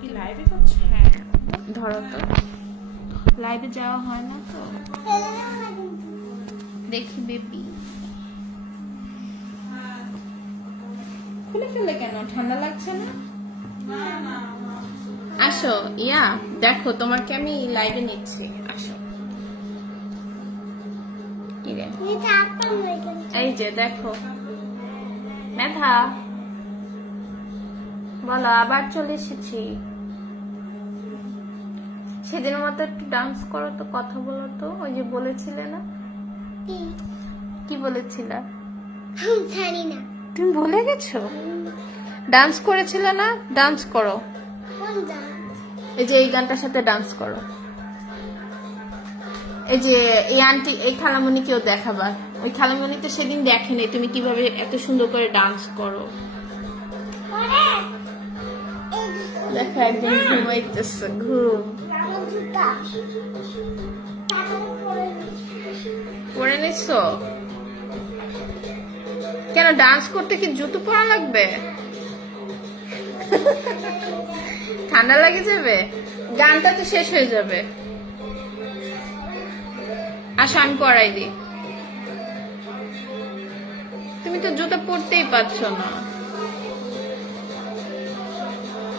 কি লাইভে করছে? হ্যাঁ ধরো তো, লাইভে যাওয়া হয় না তো। দেখি বেবি খুলে ফেলে কেন? ঠান্ডা লাগছে না? আসো ইয়া, দেখো তোমাকে আমি লাইভে নিচ্ছি, আসো। কি রে? এই যে দেখো মেধা, বলো আবার চলে এসেছি। সেদিনের মতো একটু ডান্স করো তো, কথা বলো তো। ওই যে বলেছিলে না, কি বলেছিলে? জানি না, তুমি ভুলে গেছো? ডান্স করেছিলে না? ডান্স করো। এই যে এই গানটার সাথে ডান্স করো। এই যে এই আন্টি, এই খালামণিকেও দেখাবা। ওই খালামণি তো সেদিন দেখেনি তুমি কিভাবে এত সুন্দর করে ডান্স করো। দেখো একদিন ঘুমাইতেছে, ঘুম পরে নিছো কেন? ডান্স করতে কি জুতো পরা লাগবে? ঠান্ডা লাগে যাবে, গানটা তো শেষ হয়ে যাবে। আসো আমি পরাই দিই। তুমি তো জুতো পরতেই পারছো না।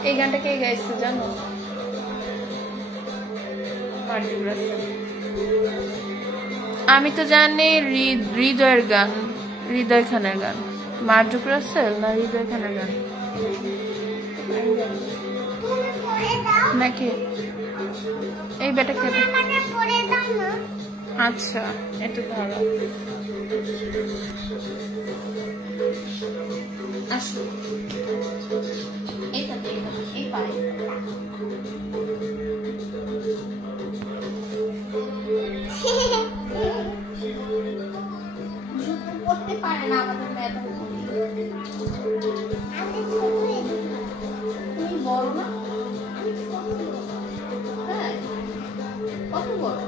এই গানটা কে গাইছে জানো? আমি তো জানি হৃদয়ের গান, হৃদয় খানের গান। মার্জুক রাসেল না হৃদয় খানের গান নাকি? এই বেটা কে? আচ্ছা একটু ধরো, আসো এইটাতে, এই পারে জুতো পরতে পারে না আমাদের মেয়েটা। তুমি বড় না? হ্যাঁ কত বড়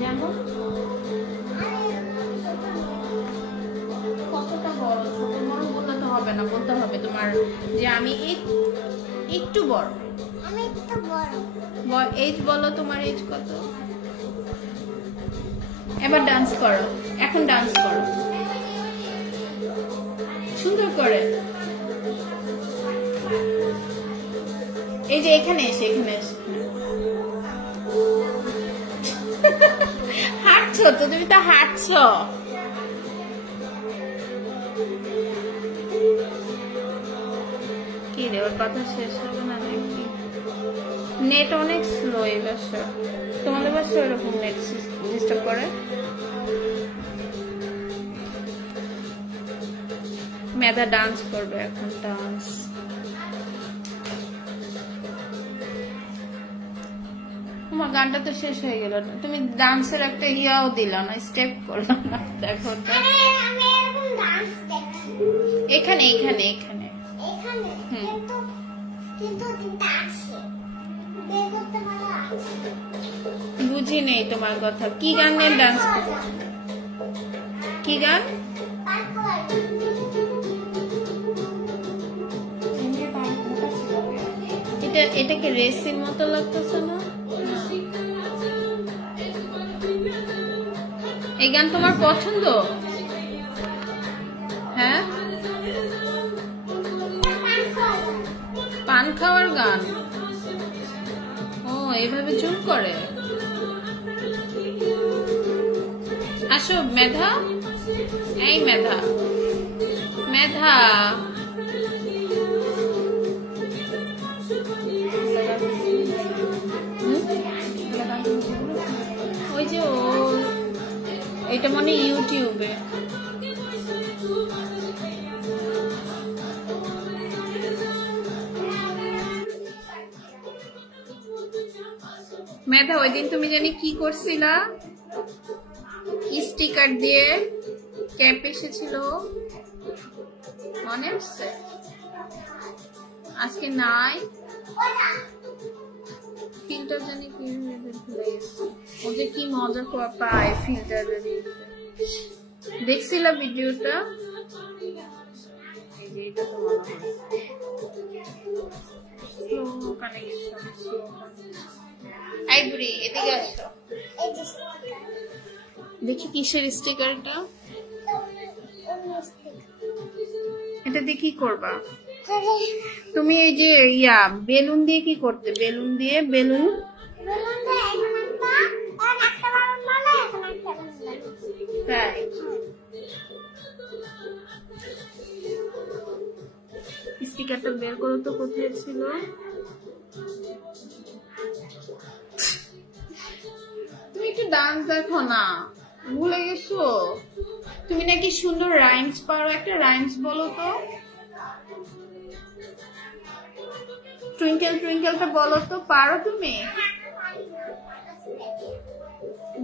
যেমন? কতটা বড়? ছোট বড় বলতে তো হবে না, বলতে হবে তোমার যে আমি একটু বড়। এজ বলো, তোমার এজ কত? এবার ডান্স করো, এখন ডান্স করো সুন্দর করে। এই যে এখানে এসে, এখানে এসে হাঁটছো তো, তুমি তো হাঁটছো। কি রে, ওর কথা শেষ হবে না নাকি? নেট অনেক স্লো এই বাসা। তোমাদের বাসা ওরকম নেট ডিস্টার্ব করে? মেধা ডান্স করবে এখন, ডান্স। তোমার গানটা তো শেষ হয়ে গেল, তুমি ডান্সের একটা ইয়াও দিল না, স্টেপ করলো না। দেখো তো এখানে, এখানে, এখানে। বুঝি নেই তোমার কথা। কি গান নিয়ে ডান্স করো? কি গান? এটাকে রেসির মতো লাগতেছে না? এই গান তোমার পছন্দ? হ্যাঁ, পান খাওয়ার গান। ও এইভাবে চুপ করে। আসো মেধা, এই মেধা, মেধা ওই যে ও, এটা মনে ইউটিউবে। মেধা ওই দিন তুমি জানি কি করছিলা? স্টিকার দিয়ে ক্যাপ এসেছিল, মনে আছে? আজকে নাই। ফিল্টার জানি কি ও যে কি মজা পায় ফিল্টার দিতে। দেখছিলা ভিডিওটা? অনেক এই বুড়ি এদিকে আসো দেখি কিসের স্টিকারটা এটা দিয়ে কি করবা তুমি এই যে বেলুন দিয়ে কি করতে বেলুন দিয়ে বেলুন তাই স্টিকারটা বের করো তো কোথায় ছিল তুমি একটু ডান্স দেখো না ভুলে গেছো তুমি নাকি সুন্দর রাইমস পারো একটা রাইমস বলো তো টুইঙ্কেল টুইঙ্কেলটা বলো তো পারো তুমি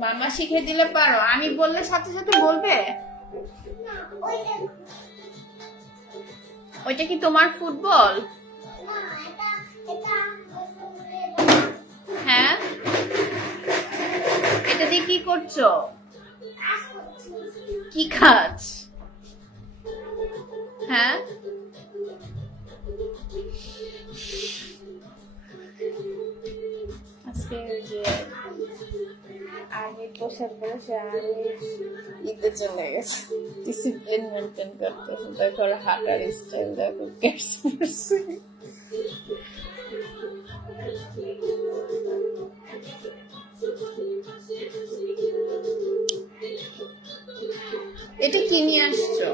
মামা শিখে দিলে পারো আমি বললে সাথে সাথে বলবে ওইটা কি তোমার ফুটবল হ্যাঁ এটা দিয়ে কি করছো কি কাজ হ্যাঁ আজকে যে আগে পোশাক পরেছে আগে ঈদে চলে গেছে ডিসিপ্লিন মেনটেন করতেছে দেখো হাঁটার স্টাইল দেখো ক্যাটস পরছে এটা কি নিয়ে আসছো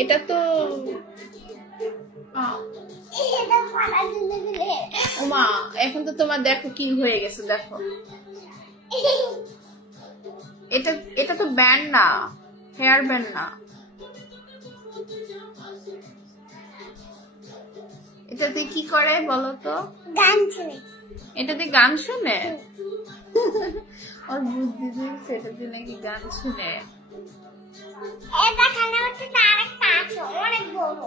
এটা তো মা এখন তো তোমার দেখো কি হয়ে গেছে দেখো এটা এটা তো ব্যান্ড না হেয়ার ব্যান্ড না এটাতে কি করে বলো তো গান শুনে এটাতে গান শুনে আর বুদ্ধি দিয়েছে এটাতে নাকি গান শুনে এটা খানা হচ্ছে তার একটা আছে অনেক বড়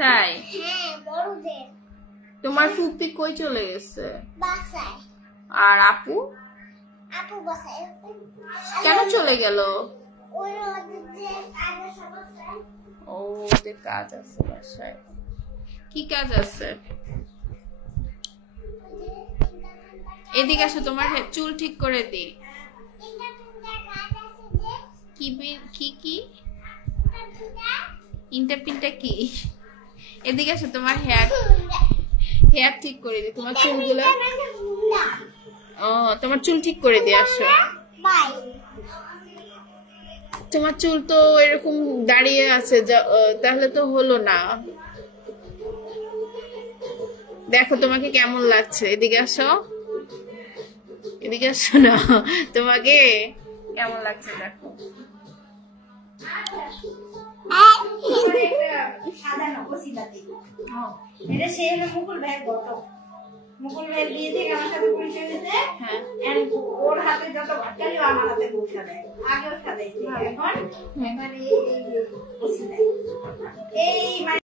তাই হ্যাঁ বড়দের তোমার ফুপি কই চলে গেছে বাসায় আর আপু আপু বাসায় কেন চলে গেল ওই ওদের যে কাজ আছে বাসায় ও ওদের কাজ আছে বাসায় কি কাজ আছে এদিকে আসো তোমার চুল ঠিক করে দি কি কি কি ইন্টারপিনটা কি এদিকে আসো তোমার হেয়ার ঠিক করে দি তোমার চুলগুলো ও তোমার চুল ঠিক করে দি আসো তোমার চুল তো এরকম দাঁড়িয়ে আছে তাহলে তো হলো না দেখো তোমাকে কেমন লাগছে এদিকে আসো না তোমাকে কেমন লাগছে দেখো মুকুল ভাই বিয়ে দিয়ে আমার সাথে পরিচয় হয়েছে ওর হাতে যত বাচ্চারিও আমার হাতে বসা দেয় আগেও সাজাইছে এখন এই